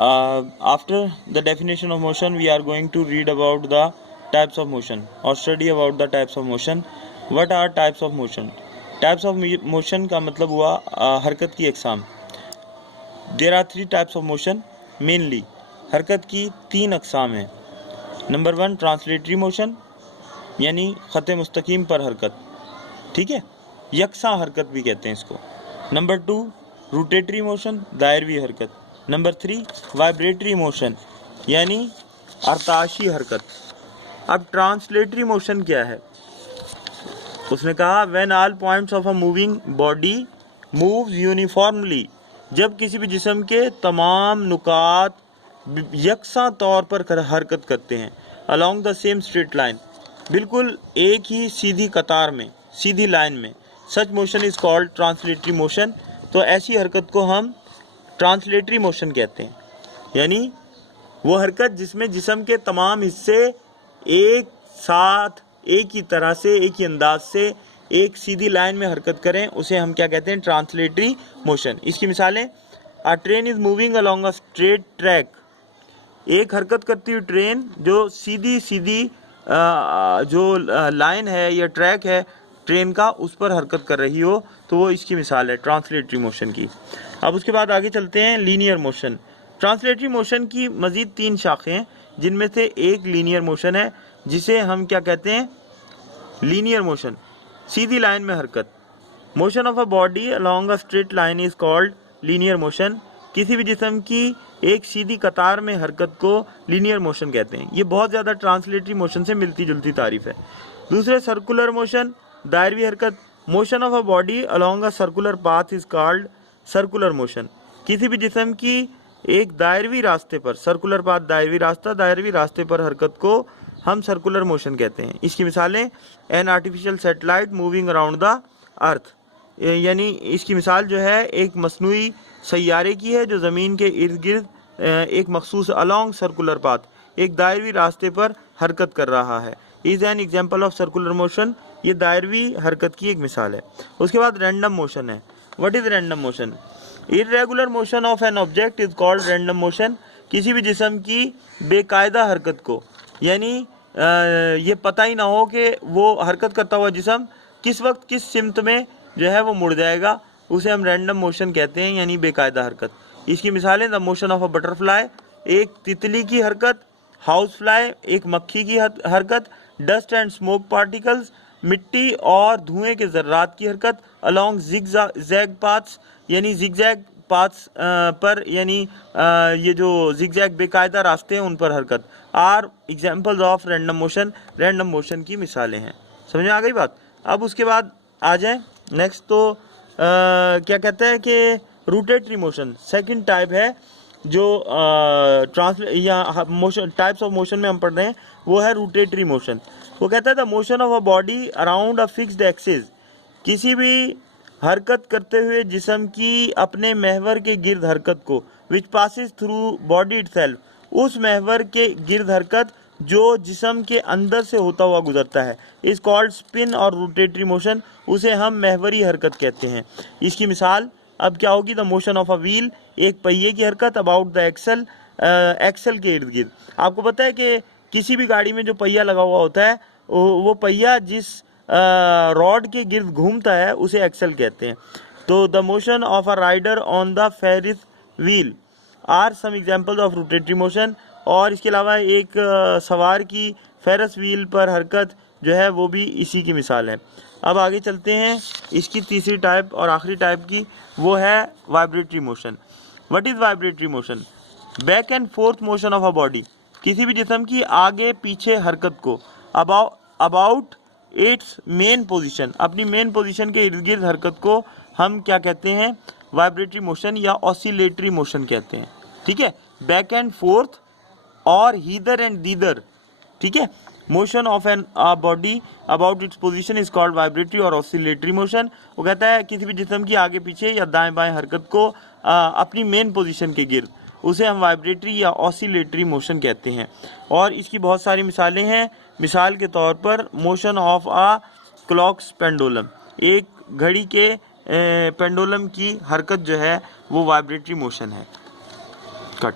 After the definition of motion, we are going to read about the types of motion or study about the types of motion. What are types of motion? Types of motion का मतलब हुआ हरकत की अक़साम. There are 3 types of motion mainly. हरकत की 3 अक़साम हैं. Number 1 translatory motion, यानी ख़त मुस्तकीम पर हरकत, ठीक है, यकसा हरकत भी कहते हैं इसको. नंबर 2 रोटेटरी मोशन, दायरवी हरकत. नंबर 3 वाइब्रेटरी मोशन, यानी अर्ताशी हरकत. अब ट्रांसलेटरी मोशन क्या है? उसने कहा when all points of a moving body moves uniformly, जब किसी भी जिस्म के तमाम नुकात यकसा तौर पर हरकत करते हैं, along the same straight line, बिल्कुल एक ही सीधी कतार में, सीधी लाइन में, such motion is called translatory motion. तो ऐसी हरकत को हम ट्रांसलेटरी मोशन कहते हैं, यानी वो हरकत जिसमें जिस्म के तमाम हिस्से एक साथ एक ही तरह से, एक ही अंदाज से, एक सीधी लाइन में हरकत करें, उसे हम क्या कहते हैं? Translatory motion. इसकी मिसालें, a train is moving along a straight track, एक हरकत करती हुई ट्रेन जो सीधी सीधी जो लाइन है या ट्रैक है ट्रेन का, उस पर हरकत कर रही हो, तो वो इसकी मिसाल है ट्रांसलेटरी मोशन की. अब उसके बाद आगे चलते हैं लीनियर मोशन. ट्रांसलेटरी मोशन की मज़ीद 3 शाखें हैं, जिनमें से एक लीनियर मोशन है, जिसे हम क्या कहते हैं? लीनियर मोशन, सीधी लाइन में हरकत. Motion of a body along a straight line is called linear motion. किसी भी जिस्म की एक सीधी कतार में हरकत को लीनियर मोशन कहते हैं. ये बहुत ज़्यादा ट्रांसलेटरी मोशन से मिलती जुलती तारीफ है. दूसरे सर्कुलर मोशन, दायरवी हरकत. Motion of a body along a circular path is called circular motion. किसी भी जिस्म की एक दायरवी रास्ते पर, सर्कुलर पाथ दायरवी रास्ता, दायरवी रास्ते पर हरकत को हम सर्कुलर मोशन कहते हैं. इसकी मिसालें, an artificial satellite moving around the earth, यानी इसकी मिसाल जो है एक मसनूई सैयारे की है जो ज़मीन के इर्द गिर्द एक मखसूस अलोंग सर्कुलर पाथ, एक दायरवी रास्ते पर हरकत कर रहा है. Is an example of circular motion. ये दायरवी हरकत की एक मिसाल है. उसके बाद रैंडम मोशन है. What is random motion? Irregular motion of an object is called random motion. किसी भी जिस्म की बेकायदा हरकत को, यानी ये पता ही ना हो कि वो हरकत करता हुआ जिस्म किस वक्त किस सिमत में जो है वो मुड़ जाएगा, उसे हम रैंडम मोशन कहते हैं, यानी बेकायदा हरकत. इसकी मिसालें, the motion of a butterfly, एक तितली की हरकत, हाउस फ्लाई, एक मक्खी की हरकत, डस्ट एंड स्मोक पार्टिकल्स, मिट्टी और धुएं के ज़र्रात की हरकत, अलोंग जिगजैग पाथ्स, यानी जिगजैग पाथ्स पर, यानी ये जो जिगजैग बेकायदा रास्ते हैं उन पर हरकत, are examples of random motion. Random motion की मिसालें हैं. समझ में आ गई बात? अब उसके बाद आ जाए नेक्स्ट, तो क्या कहते हैं कि रोटेटरी मोशन सेकंड टाइप है, जो मोशन टाइप्स ऑफ मोशन में हम पढ़ रहे हैं, वो है रोटेटरी मोशन. वो कहता है the motion of a body around a fixed axis, किसी भी हरकत करते हुए जिस्म की अपने महवर के गिर्द हरकत को, which passes through body itself, उस महवर के गिर्द हरकत जो जिस्म के अंदर से होता हुआ गुजरता है, इज़ कॉल्ड स्पिन और रोटेटरी मोशन. उसे हम महवरी हरकत कहते हैं. इसकी मिसाल अब क्या होगी? The motion of a wheel, एक पहिए की हरकत, अबाउट द एक्सल, एक्सल के इर्द गिर्द. आपको पता है कि किसी भी गाड़ी में जो पहिया लगा हुआ होता है, वो पहिया जिस रॉड के गिर्द घूमता है उसे एक्सल कहते हैं. तो the motion of a rider on the Ferris wheel are some examples of rotatory motion. और इसके अलावा एक सवार की फेरस व्हील पर हरकत जो है वो भी इसी की मिसाल है. अब आगे चलते हैं इसकी तीसरी टाइप और आखिरी टाइप की, वो है vibratory motion. What is vibratory motion? Back and forth motion of a body, किसी भी जिस्म की आगे पीछे हरकत को, अबाउट इट्स मेन पोजीशन, अपनी मेन पोजीशन के इर्द गिर्द हरकत को हम क्या कहते हैं? वाइब्रेटरी मोशन या ऑसिलेटरी मोशन कहते हैं. ठीक है, बैक एंड फोर्थ और हीदर एंड दीदर. ठीक है, motion of an body about its position is called vibratory और ऑसिलेटरी मोशन. वो कहता है किसी भी जिस्म की आगे पीछे या दाएं बाएं हरकत को अपनी मेन पोजीशन के गिर्द, उसे हम वाइब्रेटरी या ऑसिलेटरी मोशन कहते हैं. और इसकी बहुत सारी मिसालें हैं. मिसाल के तौर पर motion of a clock's pendulum, एक घड़ी के पेंडुलम की हरकत जो है वो वाइब्रेटरी मोशन है. कट.